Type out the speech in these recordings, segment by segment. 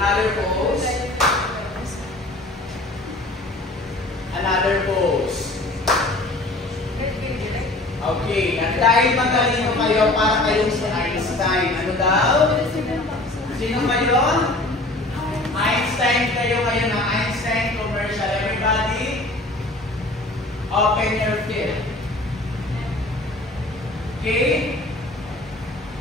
Another pose. Another pose. Okay, at dahil matalino kayo para kayong si Einstein. Ano daw? Sino kayo? Einstein kayo ngayon ng Einstein commercial. Everybody, open your field. Okay?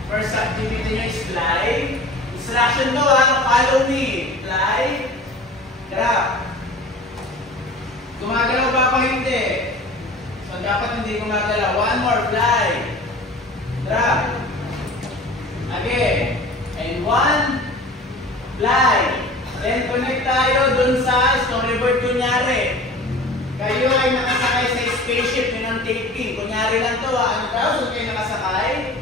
First activity nyo is fly. Instruction to ha, follow me. Fly. Grab. Gumagalaw ba pa hindi? So dapat hindi gumagalaw. One more, fly. Drop. Again. And one, fly. Then connect tayo dun sa storyboard kunyari. Kayo ay nakasakay sa spaceship yun ang taping. Kunyari lang to ha. Ano daw? So kayo nakasakay?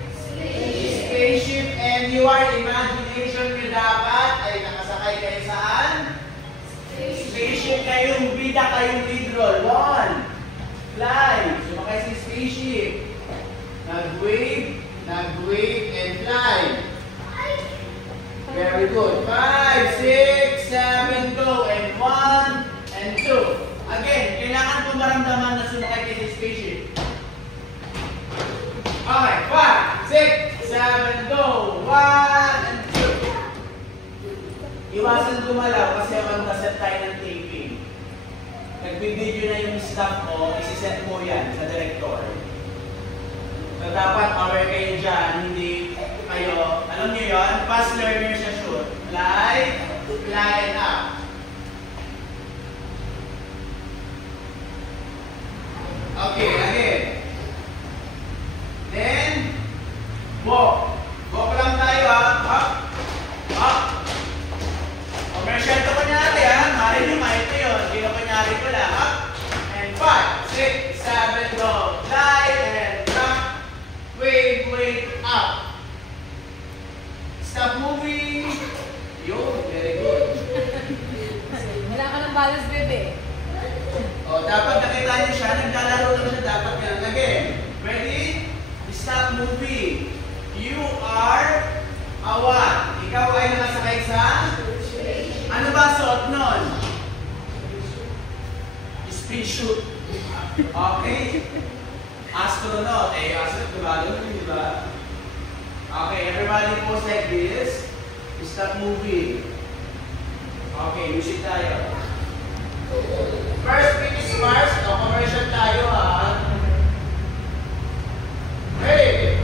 Spaceship. And your imagination nyo dapat ay nakasakay kayo saan? Spaceship kayong bida kayong lead roll. One. Fly. Sumakay sa spaceship. Nag-wave, and fly. Very good. 5, 6, 7, go. And 1, and 2. Again, kailangan po maramdaman na sumakay kayo sa spaceship. Okay, 5, 6, 7, go. 1, and 2. Iwasan gumalaw kasi magkaset tayo ng taping. Nagbibideo na yung staff ko, isiset mo yan sa director. So dapat aware kayo dyan, hindi kayo, alam niyo yun, fast learner siya shoot. Fly, and up. Okay, again. Then, walk. Walk lang tayo ha. Up, up. Commercial to kunyari ha. Mari nyo, ito yun. Hindi na kunyari ko lang. Up, and 5, 6, 7, go. Fly, and up. Wave, up. Stop moving. Yun, very good. Wala ka ng balance, bebe. O, dapat nakita niyo siya. Naglalaro lang siya. Dapat ganun. Again. Ready? Stop moving. You are a what? Ikaw ay nakasakay sa? Ano ba suot nun? Space suit. Okay? Astronaut. Astronaut. Gumagano, di ba? Okay, everybody pose like this. Stop moving. Okay, music tayo. First finish first. Commercial tayo ha. Hey!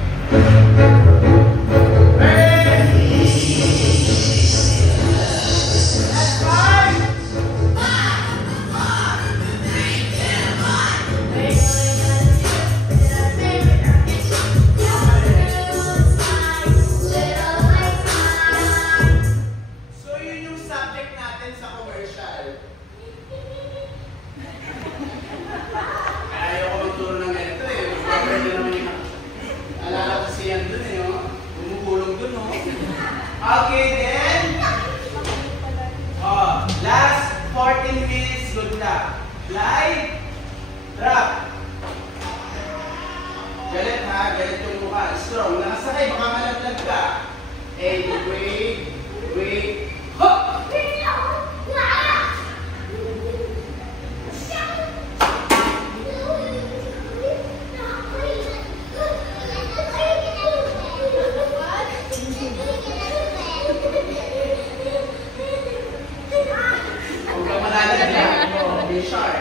Okay, then, last 14 minutes, good luck. Fly, drop. Galit ha, galit yung mukha. Strong, nakasakay, baka malaglag ka. And wait, hop! Sharp.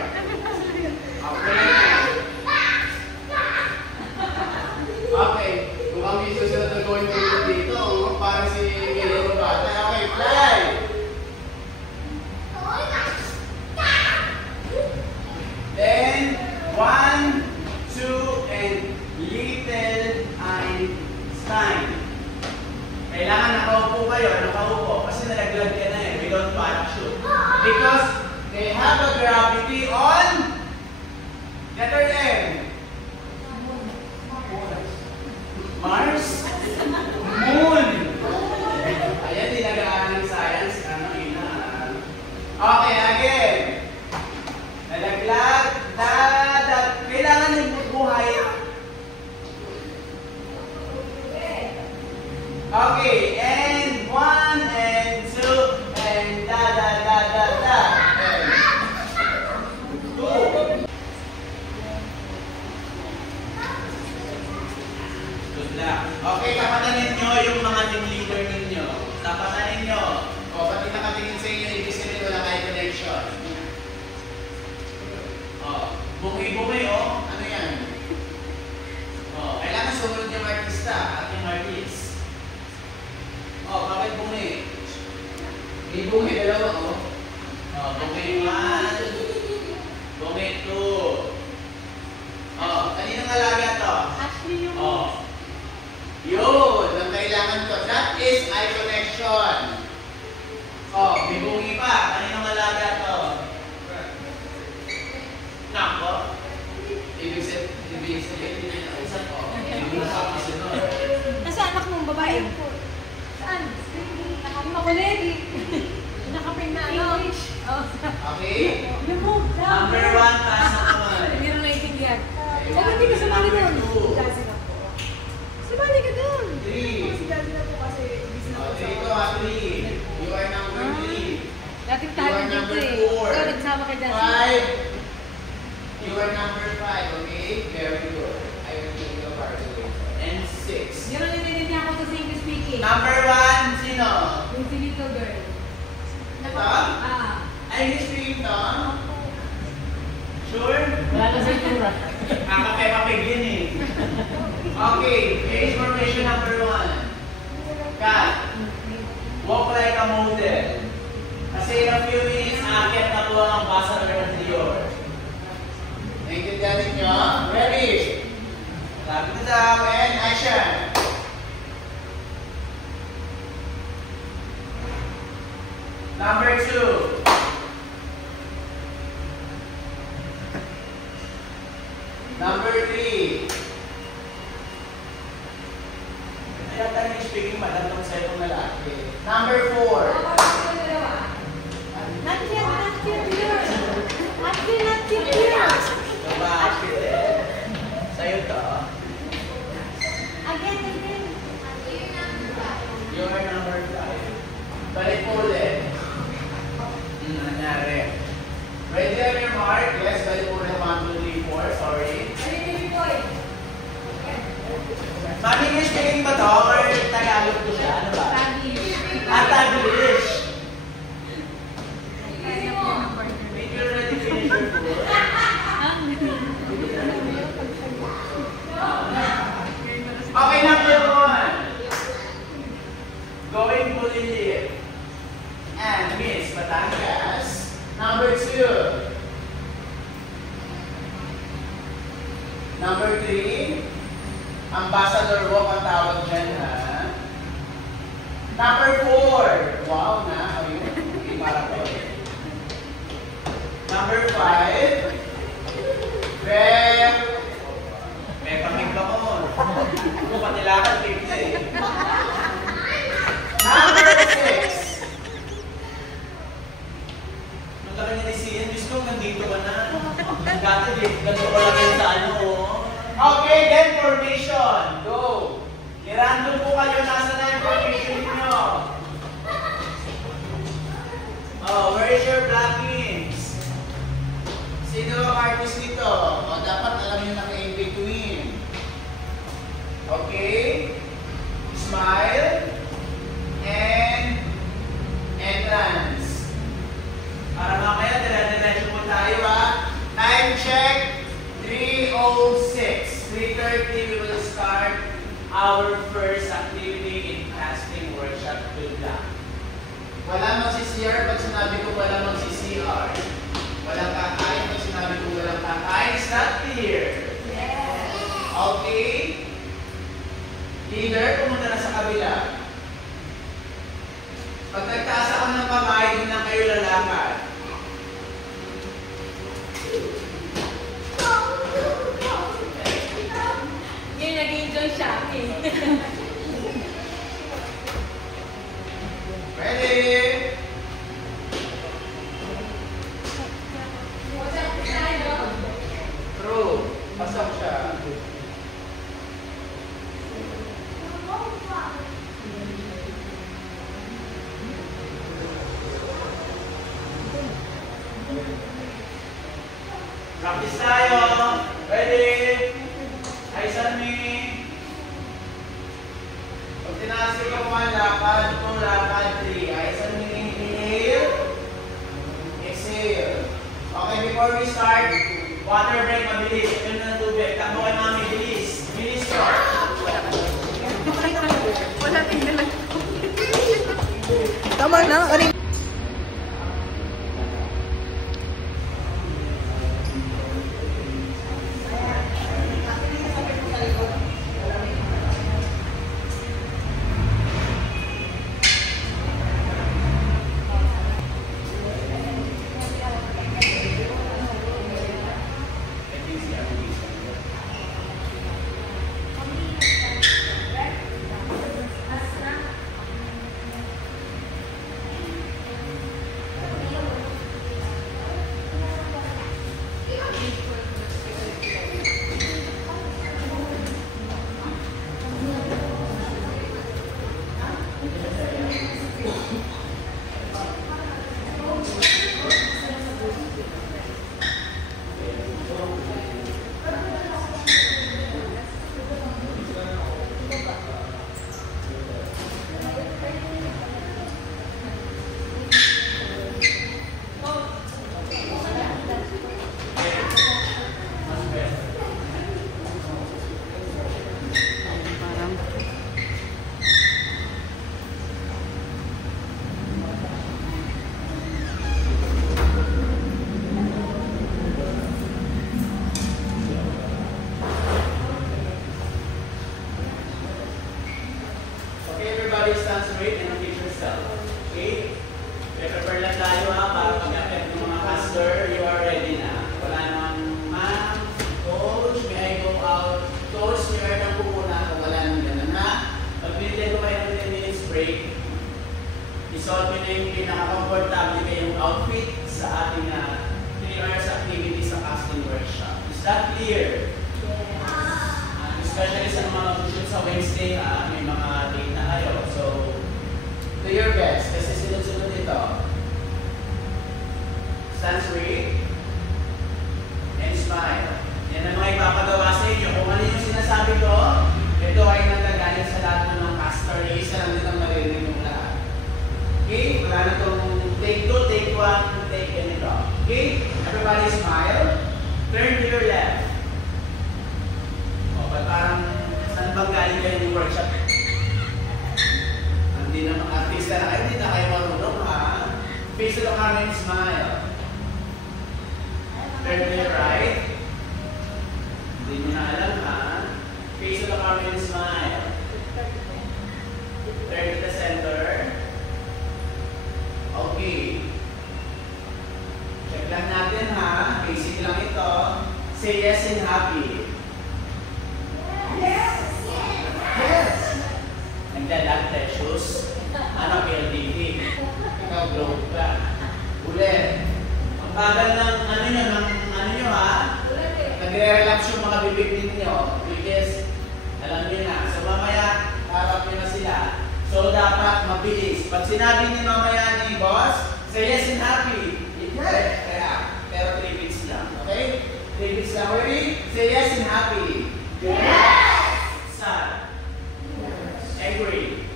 Okay. Kung kami susunod na going dito, parang si Guillermo Bata. Okay, fly! Then, 1, 2, and little Einstein. Kailangan nakaupo kayo. Nakaupo. Kasi nalaglag ka na eh. We don't parachute. Because they have a gravity on letter M. Mars? Moon. Ayan, dinagalaan ng science. Okay, again. Nalaglag. Kailangan nagbubuhay. Okay, and 1, and 2, and May bungi dalawa, oh. Oh, bungi 1. Bungi 2. Oh, kaninong alaga to? Actually, yung... Oh. Yun, ang kailangan ko. That is eye connection. Oh, may bungi pa. Kaninong alaga to? Nako. Ibig sabihin, isa po. Ibig sabihin, kasunod. Nasa anak mong babae? Saan? Yung makulit. Nakapring na ano? Okay? Remove down. Number 1, taas na naman. Hindi na naiintindihan. Huwag hindi ka sumali doon. Sumali ka doon. 3. Si Daddy na po kasi busy na po sa... Dito, 3. You are number 3. Dating tayo dito eh. Ikaw nagsama kay Daddy. 5. You are number 5, okay? Very good. I will give you a card away. And 6. Hindi na naiintindihan ko sa English speaking. Number 1, sino? Yung si little girl. Ito? Ah. Ay, history ito? Sure? Wala na sa itura. Kakapay-kapigin eh. Okay, page formation number 1. Kat, walk like a model. Kasi in a few minutes, aakyat na po ang ambassador ng Dior. Naintindihan ninyo? Ready? Sabi ko daw, and action! Number 2. Number 3. Kaya tayo speaking madam ng sa itong lalaki. Number 4. Not yet, not yet here. Actually, not yet here. Bakit eh? Sa'yo to. Again. You are number 5. Balik po ulit. Nangyari. Ready on your mark? Yes, balik po ulit. 1, 2, 3, 4. Sorry. Mami, English speaking ba to? Or Tagalog to siya? Ano ba? Taglish. Make you ready to finish your food. Okay, number 1. Going Bulilit. And Miss Batangas. Number 2. Number 3. Ambassador walk ang tawag dyan, ha? Number 4. Wow, na. Ayun. Hindi para ko. Number 5. May pamig ba mo? Kung patilakan, pigna eh. Number 6. Nung kami niya ni Sian, Diyos ko, nandito ka na. Dati, ganito ko lang yun sa ano, oh. Okay, then formation. Go. I-random po kayo nasa na yung formation niyo. Oh, where is your blockings? Sino ang artist nito? O, dapat alam niyo naka-in between. Okay? Smile. And entrance. Para mamaya, dire-diretso po tayo, ha? Time check. 3:06. 3:30 we will start our first activity in casting workshop. Good luck. Wala magsi-CR pag sinabi ko wala magsi-CR. Walang kakain pag sinabi ko walang kakain. Is that clear? Yes. Okay. Leader, pumunta na sa kabila. Pag nagtaas ako ng kamay, din lang kayo lalakad. Ngayon, nag-enjoy shopping. Ready? True. Pasok siya. Practice tayo. Ready? Aysan me. Pag tinasik ko 1, lakad 2, lakad 3. Aysan me. Inhale. Exhale. Okay, before we start, water break, mabilis. Yun na ng tubig. Takbo kay mami, bilis. Bilis ko. Wala tingnan lang. Tama na. isuot nyo na yung pinaka-comfortable kayong outfit sa ating 3 hours activity sa casting workshop. Is that clear? Especially sa mga mag-shoot sa Wednesday, may mga date na kayo. So, do your best kasi sunod-sunod ito. Stand straight and smile. Yan ang mga ipapagawa sa inyo. Kung ano yung sinasabi ko, ito ay nagagaling sa lahat ng caster. Isa lang din ang maririnig ng lahat. Okay? Wala na itong take 2, take 1, take ganito. Okay? Everybody smile. Turn to your left. O, ba't parang saan bang galing kayo ng workshop? Hindi naman artista na kayo. Hindi na kayo marunong, ha? Face to the camera and smile. Turn to your right. Hindi nyo na alam, ha? Face to the camera and smile. Turn to the center. Okay. Check lang natin, ha? Basic lang ito. Say yes and happy. Yes! Yes! Nagdalag tayo shoes. Ano, PLDT? Ikaw, globe ka. Ulit. Ang bagal ng ano nyo, ha? Nagre-relax yung mga bibig ninyo. Because, alam nyo na. So, mamaya, harap nyo na sila. So, dapat mabilis. Pag sinabi ni mamaya ni boss, say yes and happy. Pero 3 beats lang. Okay? 3 beats lang. Ready? Say yes and happy. Yes! Sad? Yes. Angry?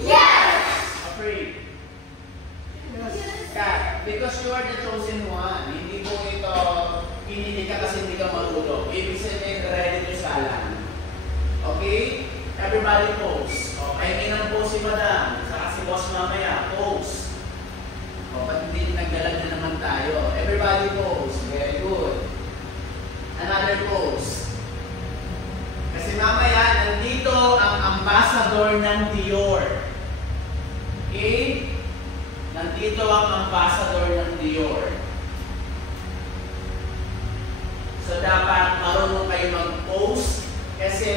Yes! Afraid? Yes. Kat, because you are the chosen one. Hindi po ito pinili ka kasi hindi ka marunong. Ibig sabihin, ready to salang. Okay? Everybody pose. Okay, ng pose si madam. Saka si boss mamaya. Pose. O, ba't hindi nagdalag na naman tayo? Everybody pose. Very good. Another pose. Kasi mamaya, nandito ang ambassador ng Dior. Okay? Nandito ang ambassador ng Dior. So, dapat marunong kayo mag-pose kasi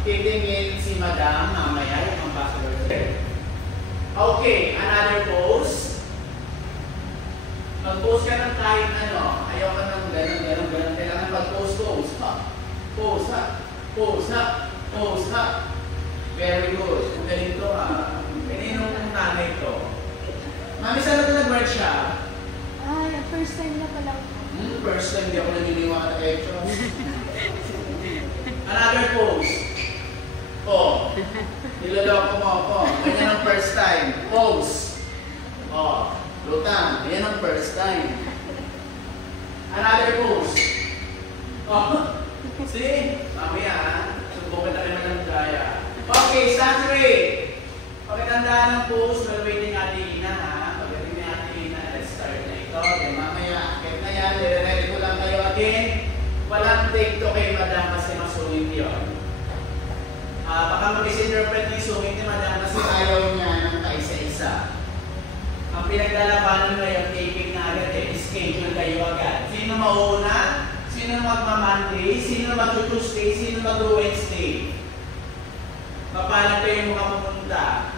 titingin si madam mamaya yung ambassador. Okay, another pose. Mag-pose ka ng kahit ano. Ayaw ka ng ganun. Kailangan mag-pose. Pose ha. Pose ha. Very good. Kung ganito ha. Kaninong nanay to? Mami, saan na nag-workshop? First time na pala. First time, di ako naniniwala kay Chos. Another pose. Oh. Niloloko mo ako. Ganyan ang first time. Pose. Oh. Lutang. Yan ang first time. Another pose. Oh. See? Mamaya ha. Subukan na naman ng kaya. Okay, saturate. Pagkatandaan ng pose, waiting natin ina ha. Pagdating na natin ina, let's start na ito. Then mamaya, kahit na yan, nire-ready ko lang kayo again. Walang take to kay madam kasi masungit yun. Baka mag-misinterpret yung sungit ni madam kasi ayaw niya ng kaisa-isa. Ang pinagdalabanan na yung taping na agad schedule kayo agad. Sino mauna? Sino magma-Monday? Sino mag-Tuesday? Sino mag-Wednesday? Papalag kayo makapunta.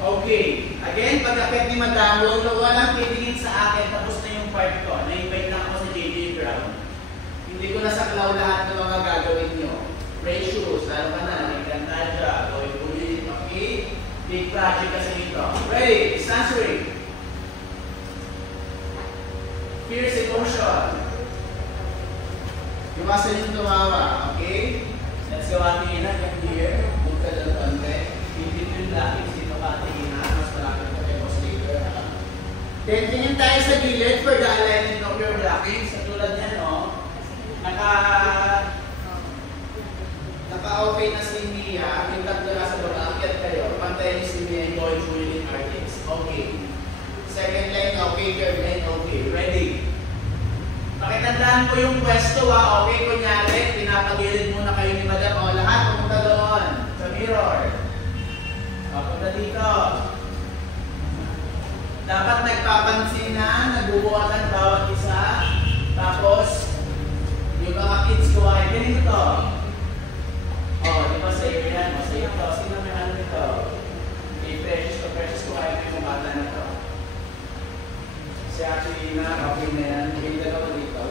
Okay. Again, pag-akit ni madam, walang titingin sa akin, tapos na yung part ko. Na-invite lang ako sa JJ Ground. Hindi ko nasaklaw lahat ng mga gagawin nyo. Ratios, lalo ka na, may gantadya, gawin ulit, okay? Big project kasi nito. Ready? Stand straight. Fierce emotion. Iwasan yung tumawa, okay? Let's go ating ina, get here. Buka lang konti. Hindi yung laki, sino ka ating ina. Mas malaki pa kayo later, ha? Then, tingin tayo sa gilid for the alignment of your blocking. Sa tulad niya, no? Naka-okay na si Mia. Yung tatlo na sa baba, akyat kayo. Pantayin si Mia yung going Julian Artist. Okay. Second line, okay. Third line, okay. Ready? Pakitandaan ko yung pwesto, ha? Okay, kunyari, pinapagilid muna kayo ni madam. O, lahat pumunta doon. Sa mirror. Punta dito. Dapat nagpapansin na, nagbubuhatan bawat isa. Tapos, yung mga kids ko ay ganito. Oh, di ba sa iyo yan? Sa iyo to. Sino may ano nito? May precious ko. Sige na, okay na yan. Okay, dalawa dito.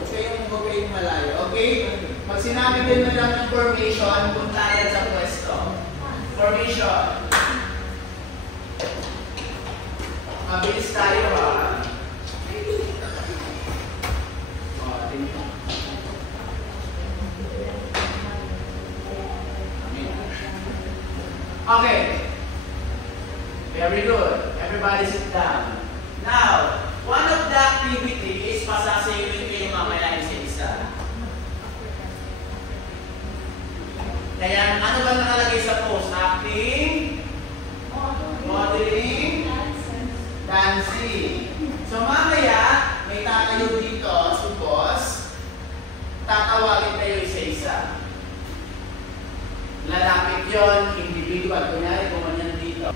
Huwag kayong malayo. Okay? Pag sinabi din mo lang ng formation, punta agad sa pwesto. Formation. Mabilis tayo ha. Okay. Very good. Everybody sit down. Now, one of the activity is pasasayuin kayo mamaya isa-isa. Kaya ano ba nakalagay sa post? Acting, modeling, dancing. So mamaya, may tatayo dito, supos, tatawagin kayo isa-isa. Lalapit yun, individual. Kunyari, kumanyan dito.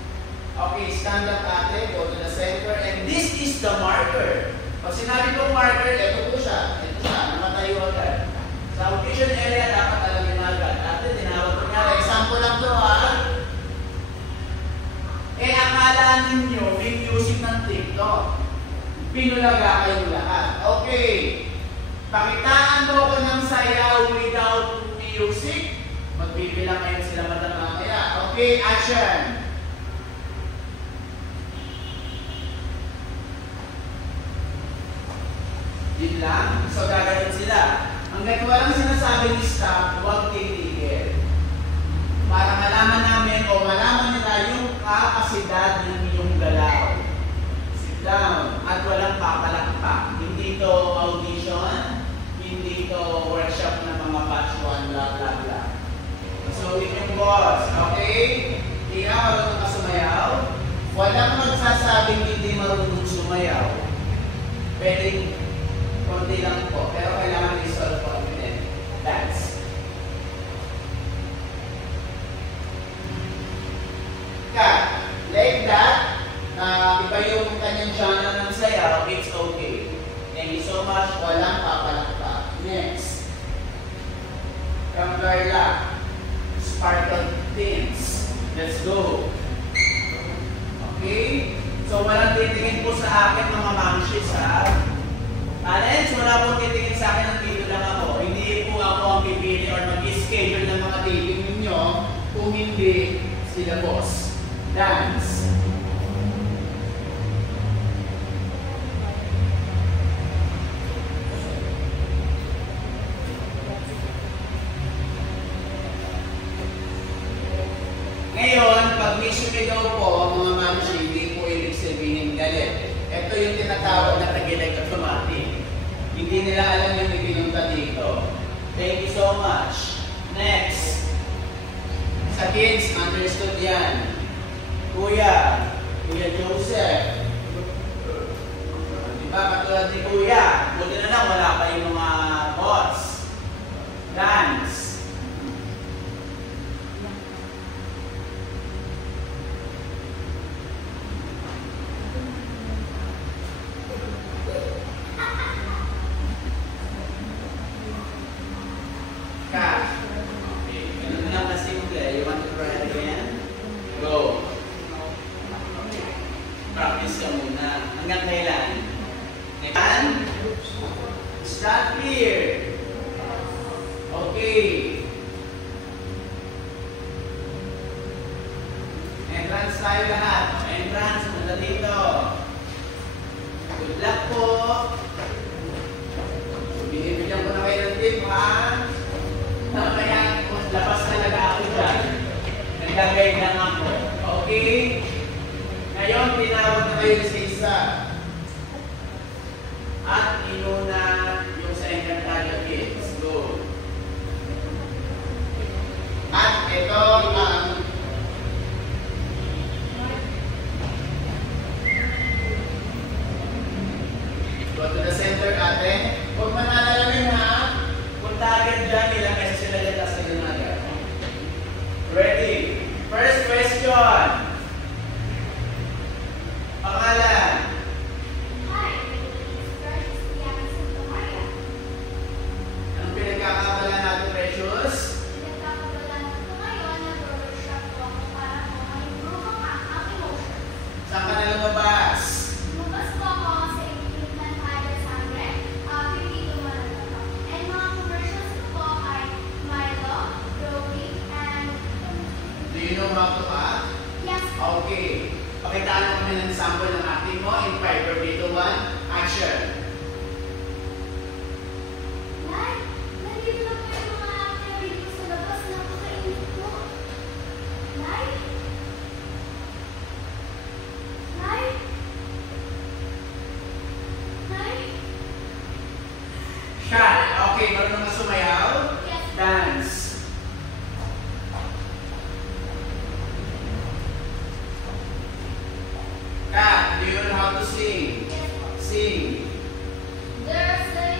Okay, stand up ate, go to the center, and this is the marker. Pag sinabi kong marker, ito po siya. Ito siya, namatayo agad. Sa audition area, dapat alam nyo na agad. Ate, tinawag ko nga, example lang to ha. Eh, akala ninyo, may music ng TikTok. Pinulaga kayong lahat. Okay. Pakitaan mo ko ng sayaw without music. Magbibilang kayo sila mamaya. Okay, action. Yun lang. So, gagawin sila. Hanggat walang sinasabi ni staff, huwag titigil. Para malaman namin o malaman nila yung kapasidad ng inyong galaw. Sit down. At walang papalakpak. Hindi ito audition. Hindi ito workshop ng mga batch 1, blah, blah, blah. So, inyong boss. Okay? Hindi ka marunong ka sumayaw. Walang magsasabing hindi marunong sumayaw. Pwedeng konti lang po, pero kailangan i-solve po din. Dance. Cut. Like that, iba yung kanyang channel ng sayaw, it's okay. Thank you so much. Walang papalakpak. Next. From Carla. Sparkle Tints. Let's go. Okay? So, walang titingin po sa akin mga mamshis ha. Talents, wala pong titingin sa akin, nandito lang ako. Hindi po ako ang pipili or mag-schedule ng mga taping ninyo kung hindi sila boss. Dance. Ngayon, pag may sumigaw po, mga mamshi, hindi po ibig sabihin galit. Ito yung tinatawag na tagilay automatic. Hindi nila alam yung ipinunta dito. Thank you so much. Next. Sa kids, understood yan. Kuya Joseph. Diba, katulad ni Kuya. Buti na lang, wala pa yung mga boss. Dance. Practice ka muna. Hanggang kailan? And start here. Okay. Entrance tayo lahat. Entrance, punta dito. Good luck po. Binibigyan ko na kayo ng tip, ha? Kaya, labas talaga ako dyan. Naglagay lang ako. Okay? Ngayon, tinawag na kayo sa isa. At inuna yung sa Encantadia Kids. Go. At ito ang go to the center, ate. Huwag manalalamin, ha? Punta agad dyan. Ilang kasi sila dyan, tapos nila na agad. Ready? First question. Pangalan. Okay, marunong ka sumayaw? Dance. Kat, do you know how to sing? Sing. There's a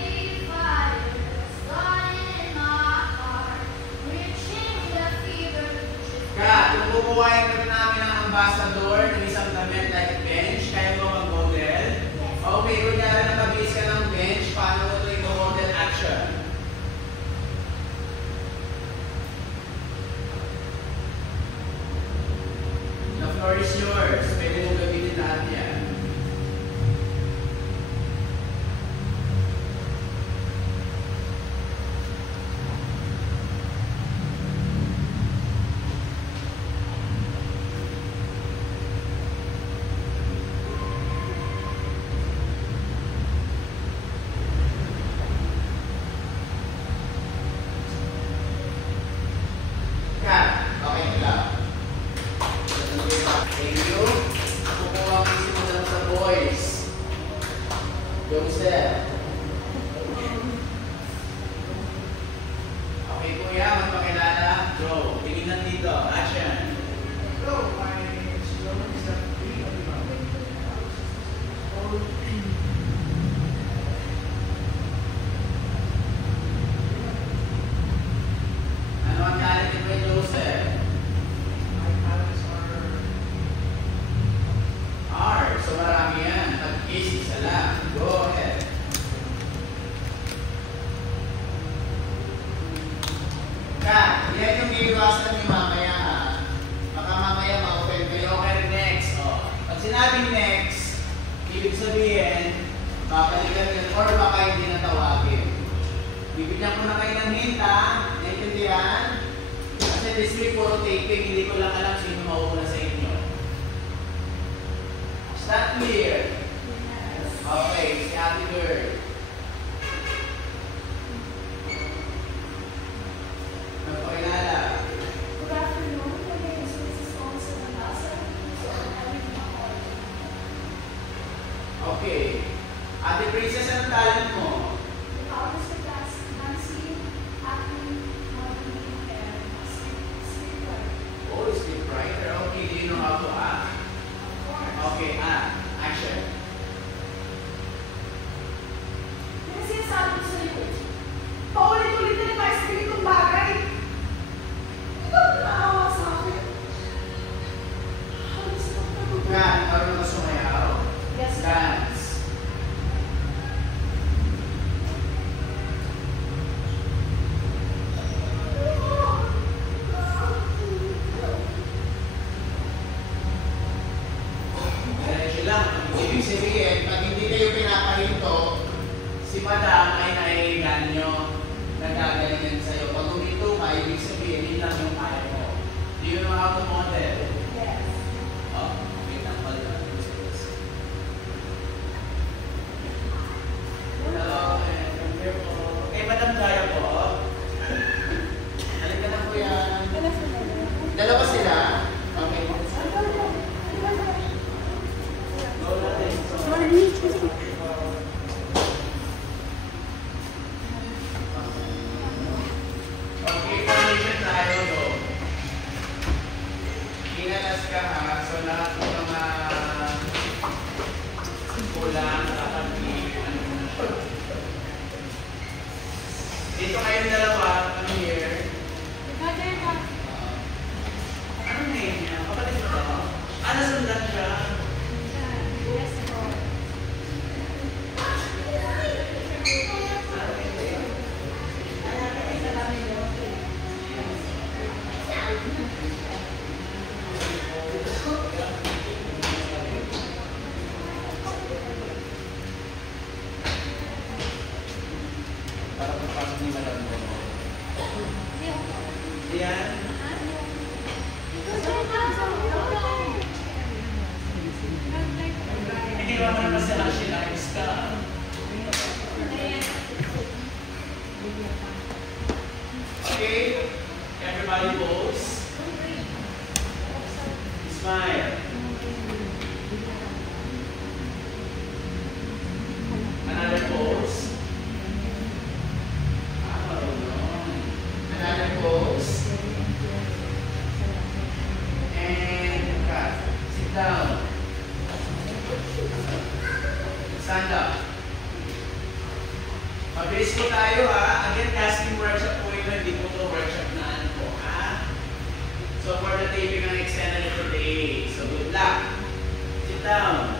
fire starting in my heart, reaching the fever. Kat, kung bubuhayin ka namin ng ambassador ng isang damit like bench, kaya mo mag-model? Okay, kunyari na mabilis ka ng bench, paano mo ito i-model action? The floor is yours. Pwede mo gamitin lahat yan. Kat, okay ka lang. Thank you. Kukuha ko si Madam sa boys. Joseph. Okay, kuya, magpakilala. Joe, tingin dito. Action. Hello, my name is Joe. Is that me? Ano ang talent ni Kuya Joseph? My talents are R. So marami yan. Pag-kiss, isa lang. Go ahead. Kat, yan yung iiwasan niyo mamaya ha. Baka mamaya ma-open kayo. Okay, next. Oh. Pag sinabing next, ibig sabihin, babalikan yun or baka hindi na tawagin. Bibigyan ko na kayo ng hint ha. Naintindihan? Kasi this week puro taping, hindi ko lang alam sino mauuna sa inyo. Is that clear? Okay, si Ate Girl. Magpakilala. Good afternoon. My name is Mrs. Olsen Alasa. Okay. Ate Princess, anong talent mo? The artist of dancing, acting, modeling, and scriptwriting. Oh, scriptwriter. Okay, do you know how to act? Of course. Okay, action. Kasi sinasabi ko sa iyo, paulit-ulit na naman sa ganitong bagay. Hindi ka ba naawa sa akin? Halos na pagod. Kat, marunong ka sumayaw? Yes, Dance. Diretso lang. Ibig sabihin, pag hindi kayo pinapahinto, si Madam ay naiingan nyo. Nagagalingan sa'yo. Pag humito ka, ibig sabihin, yun lang yung kaya mo. Do you know how to model? Yes. Oh, wait lang. Hold on. Hello, and I'm here po. Kay Madam Jaya po. Halika na po yan. Dalawa sila? Okay. Go natin. Okay, formation tayo, go. Inalas ka ha, so lahat ng mga kulang, tatabi, ano na siya. Dito kayong dalawa, come here. Ano name niya? Kapatid mo to? Nasundan siya. Para pagpasok ni Madam mo. Diyan. Hindi ba naman sa nationalize ka? Okay, everybody pose. Smile. Another pose. stand up. Mabilis po tayo ha. Again, casting workshop po ito. Hindi po ito workshop na ano po ha. So for the taping ang extended today. So good luck. Sit down.